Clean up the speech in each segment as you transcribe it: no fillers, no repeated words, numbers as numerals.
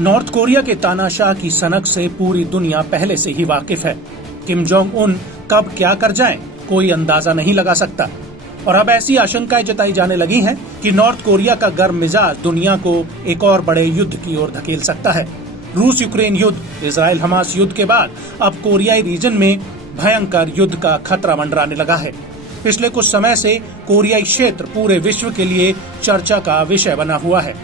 North Korea के तानाशाह की सनक से पूरी दुनिया पहले से ही वाकिफ है। किम जोंग उन कब क्या कर जाएं, कोई अंदाजा नहीं लगा सकता। और अब ऐसी आशंकाएं जताई जाने लगी हैं कि नॉर्थ कोरिया का गर्म मिजाज दुनिया को एक और बड़े युद्ध की ओर धकेल सकता है। रूस यूक्रेन युद्ध, इजराइल हमास युद्ध के बाद अब कोरियाई रीजन में भयंकर युद्ध का खतरा मंडराने लगा है। पिछले कुछ समय से कोरियाई क्षेत्र पूरे विश्व के लिए चर्चा का विषय बना हुआ है।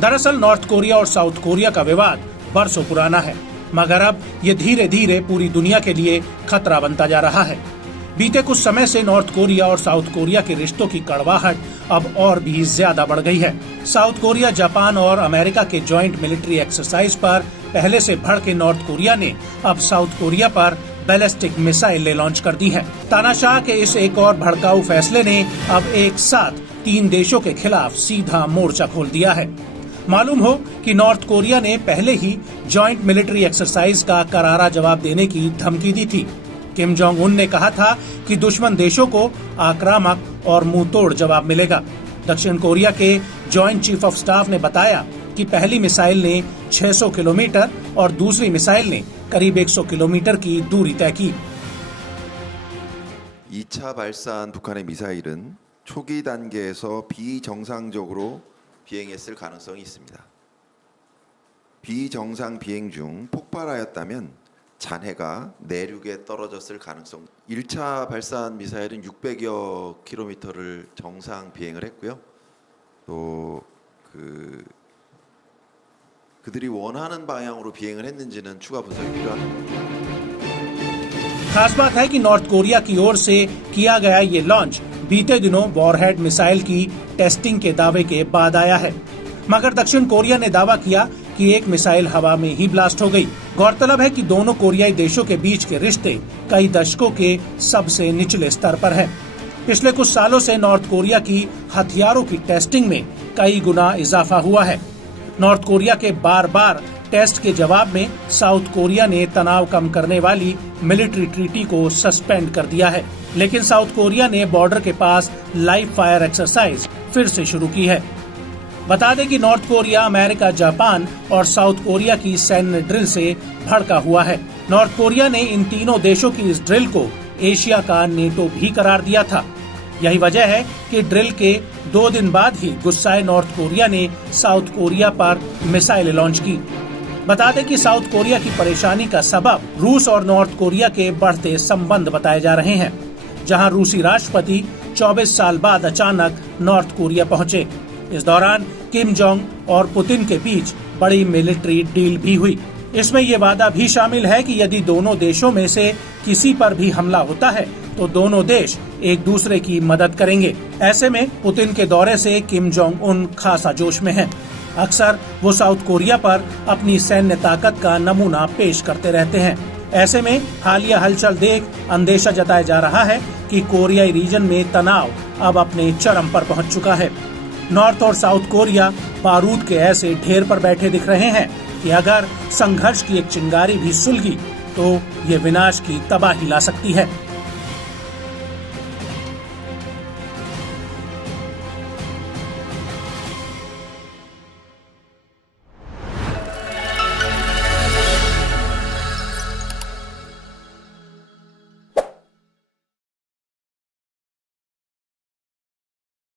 दरअसल नॉर्थ कोरिया और साउथ कोरिया का विवाद बरसों पुराना है, मगर अब ये धीरे धीरे पूरी दुनिया के लिए खतरा बनता जा रहा है। बीते कुछ समय से नॉर्थ कोरिया और साउथ कोरिया के रिश्तों की कड़वाहट अब और भी ज्यादा बढ़ गई है। साउथ कोरिया जापान और अमेरिका के जॉइंट मिलिट्री एक्सरसाइज पर पहले से भड़के नॉर्थ कोरिया ने अब साउथ कोरिया पर बैलिस्टिक मिसाइलें लॉन्च कर दी है। तानाशाह के इस एक और भड़काऊ फैसले ने अब एक साथ 3 देशों के खिलाफ सीधा मोर्चा खोल दिया है। मालूम हो कि नॉर्थ कोरिया ने पहले ही जॉइंट मिलिट्री एक्सरसाइज का करारा जवाब देने की धमकी दी थी। किम जोंग उन ने कहा था कि दुश्मन देशों को आक्रामक और मुंहतोड़ जवाब मिलेगा। दक्षिण कोरिया के जॉइंट चीफ ऑफ स्टाफ ने बताया कि पहली मिसाइल ने 600 किलोमीटर और दूसरी मिसाइल ने करीब 100 किलोमीटर की दूरी तय की। 2차 발사한 북한의 미사일은 초기 단계에서 비정상적으로 비행했을 가능성이 있습니다. 비정상 비행 중 폭발하였다면 잔해가 내륙에 떨어졌을 가능성. 1차 발사한 미사일은 600여 킬로미터를 정상 비행을 했고요. 또 그들이 원하는 방향으로 비행을 했는지는 추가 분석이 필요합니다. खास बात है कि नॉर्थ कोरिया की ओर से किया गया ये लॉन्च बीते दिनों वॉरहेड मिसाइल की टेस्टिंग के दावे के बाद आया है, मगर दक्षिण कोरिया ने दावा किया कि एक मिसाइल हवा में ही ब्लास्ट हो गई। गौरतलब है कि दोनों कोरियाई देशों के बीच के रिश्ते कई दशकों के सबसे निचले स्तर पर है। पिछले कुछ सालों से नॉर्थ कोरिया की हथियारों की टेस्टिंग में कई गुना इजाफा हुआ है। नॉर्थ कोरिया के बार बार टेस्ट के जवाब में साउथ कोरिया ने तनाव कम करने वाली मिलिट्री ट्रीटी को सस्पेंड कर दिया है, लेकिन साउथ कोरिया ने बॉर्डर के पास लाइव फायर एक्सरसाइज फिर से शुरू की है। बता दें कि नॉर्थ कोरिया अमेरिका, जापान और साउथ कोरिया की सैन्य ड्रिल से भड़का हुआ है। नॉर्थ कोरिया ने इन तीनों देशों की इस ड्रिल को एशिया का नेटो भी करार दिया था। यही वजह है कि ड्रिल के 2 दिन बाद ही गुस्साए नॉर्थ कोरिया ने साउथ कोरिया पर मिसाइलें लॉन्च की। बता दें कि साउथ कोरिया की परेशानी का सबब रूस और नॉर्थ कोरिया के बढ़ते संबंध बताए जा रहे हैं, जहां रूसी राष्ट्रपति 24 साल बाद अचानक नॉर्थ कोरिया पहुंचे। इस दौरान किम जोंग और पुतिन के बीच बड़ी मिलिट्री डील भी हुई। इसमें ये वादा भी शामिल है कि यदि दोनों देशों में से किसी पर भी हमला होता है तो दोनों देश एक दूसरे की मदद करेंगे। ऐसे में पुतिन के दौरे से किम जोंग उन खासा जोश में हैं। अक्सर वो साउथ कोरिया पर अपनी सैन्य ताकत का नमूना पेश करते रहते हैं। ऐसे में हालिया हलचल देख अंदेशा जताया जा रहा है कि कोरियाई रीजन में तनाव अब अपने चरम पर पहुंच चुका है। नॉर्थ और साउथ कोरिया बारूद के ऐसे ढेर पर बैठे दिख रहे हैं कि अगर संघर्ष की एक चिंगारी भी सुलगी तो ये विनाश की तबाही ला सकती है।